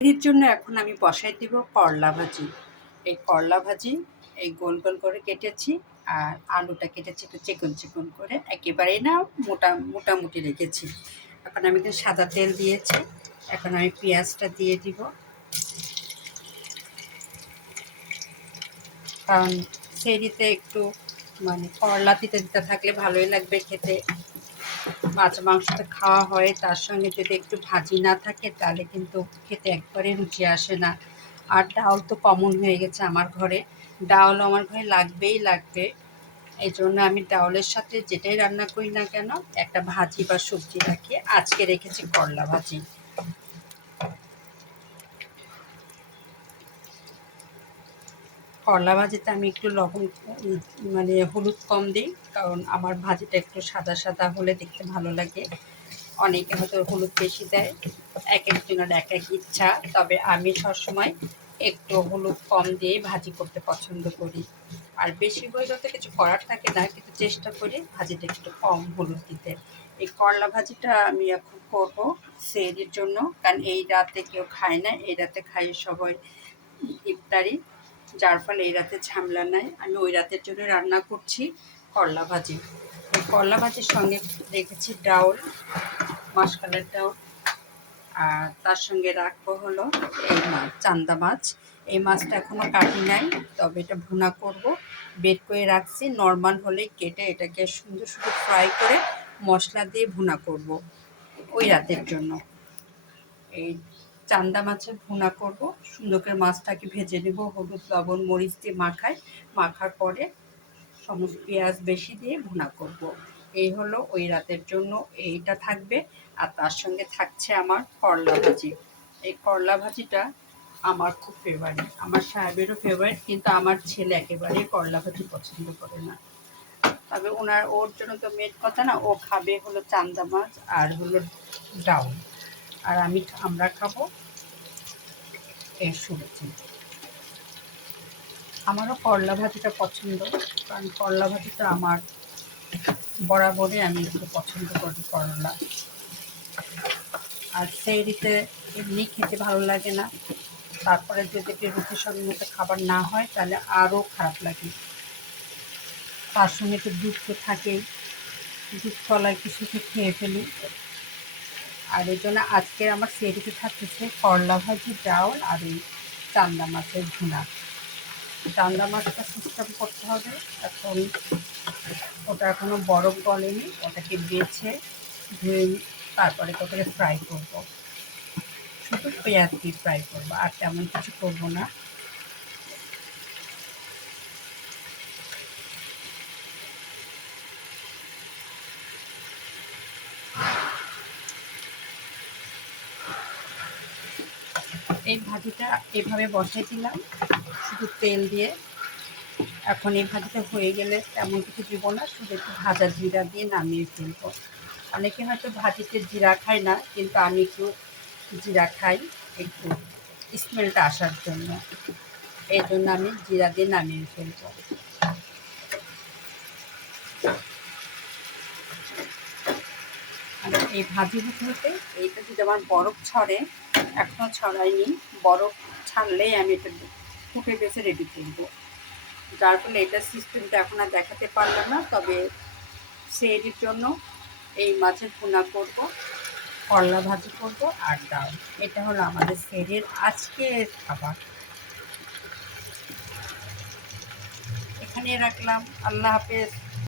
এর জন্য এখন আমি বসাই দিব করলা ভাজি। এই করলা ভাজি এই গোল গোল করে কেটেছি, আর আলুটা কেটেছি একটু চিকন চিকন করে, একেবারেই না মোটামুটি রেখেছি। এখন আমি একটু সাদা তেল দিয়েছি, এখন আমি পেঁয়াজটা দিয়ে দিব, কারণ সেরিতে একটু করলা তিতে দিতে থাকলে ভালোই লাগবে খেতে। মাছ মাংসটা খাওয়া হয়, তার সঙ্গে যদি একটু ভাজি না থাকে তাহলে কিন্তু খেতে একবারে রুচি আসে না। আর ডাউল তো কমন হয়ে গেছে আমার ঘরে, ডাউল আমার ঘরে লাগবেই লাগবে। এই জন্য আমি ডাউলের সাথে যেটাই রান্না করি না কেন একটা ভাজি বা সবজি রাখি। আজকে রেখেছি করলা ভাজি। করলা ভাজিতে আমি একটু লবণ হলুদ কম দিই, কারণ আমার ভাজিটা একটু সাদা সাদা হলে দেখতে ভালো লাগে। অনেকে হয়তো হলুদ বেশি দেয়, এক একজনের এক এক ইচ্ছা। তবে আমি সবসময় একটু হলুদ কম দিয়ে ভাজি করতে পছন্দ করি। আর বেশি হয়ে তো কিছু করার থাকে না, কিন্তু চেষ্টা করি ভাজিটা একটু কম হলুদ দিতে। এই করলা ভাজিটা আমি এখন করবো সেহরির জন্য, কারণ এই রাতে কেউ খায় না, এই রাতে খাই সবাই ইফতারি, যার ফলে এই রাতে ঝামেলা নাই। আমি ওই রাতের জন্য রান্না করছি করলা ভাজি। এই করলা ভাজির সঙ্গে রেখেছি ডাউল, মাসকালের ডাউল, আর তার সঙ্গে রাখবো হলো এই মাছ, চান্দা মাছ। এই মাছটা এখনও কাটি নাই, তবে এটা ভুনা করব। বের করে রাখছি, নর্মাল হলে কেটে এটাকে সুন্দর সুন্দর ফ্রাই করে মশলা দিয়ে ভুনা করব ওই রাতের জন্য। এই চান্দা মাছের ভুনা করব, সুন্দর করে মাছটাকে ভেজে নেব হলুদ লবণ মরিচ দিয়ে মাখার পরে সমস্ত পেঁয়াজ বেশি দিয়ে ভুনা করব। এই হলো ওই রাতের জন্য এইটা থাকবে। আর তার সঙ্গে থাকছে আমার করলা ভাজি। এই করলা ভাজিটা আমার খুব ফেভারিট, আমার সাহেবেরও ফেভারিট, কিন্তু আমার ছেলে একেবারেই করলা ভাজি পছন্দ করে না। তবে ওর জন্য তো মেন কথা না, ও খাবে হলো চান্দা মাছ আর হলো ডাউল, আর আমরা খাবো এই সবজি। আমারও করলা ভাজিটা পছন্দ, কারণ করলা ভাজিটা আমার বরাবরই আমি একটু পছন্দ করি করলা। আর সেহরিতে এমনি খেতে ভালো লাগে না, তারপরে যদি রুটির সঙ্গে মতো খাবার না হয় তাহলে আরও খারাপ লাগে। তার সঙ্গে তো দুধ তো থাকেই, দুধ কলায় কিছু খেয়ে ফেলি। আর এই জন্য আজকে আমার সেহরিতে থাকতেছে করলা ভাজি, ডাউল আর এই চান্দা মাছের ভুনা। চান্দা মাছটা সিস্টেম করতে হবে, এখন ওটা এখনও বরফ গলেনি, ওটাকে বেছে ধুয়ে তারপরে ওটাকে ফ্রাই করব, শুধু পেঁয়াজ দিয়ে ফ্রাই করবো, আর তেমন কিছু করবো না। এই ভাজিটা এভাবে বসাই দিলাম শুধু তেল দিয়ে। এখন এই ভাজিটা হয়ে গেলে তেমন কিছু দিব না, শুধু একটু ভাজা জিরা দিয়ে নামিয়ে ফেলবো। অনেকে হয়তো ভাজিতে জিরা খায় না, কিন্তু আমি একটু জিরা খাই একটু স্মেলটা আসার জন্য, এই জন্য আমি জিরা দিয়ে নামিয়ে ফেলবো। আর এই ভাজি হতে হতে এইটা যদি আমার বরফ ছড়ে, এখনও ছড়াইনি, বরফ ছাড়লেই আমি এটা ফুটে বেছে রেডি করবো। যার ফলে এটা সিস্টেমটা এখন আর দেখাতে পারলাম না, তবে সেহরির জন্য এই মাছের ভুনা করব, করলা ভাজি করব আর ডাল। এটা হলো আমাদের সেহরির আজকের খাবার। এখানে রাখলাম, আল্লাহ হাফেজ।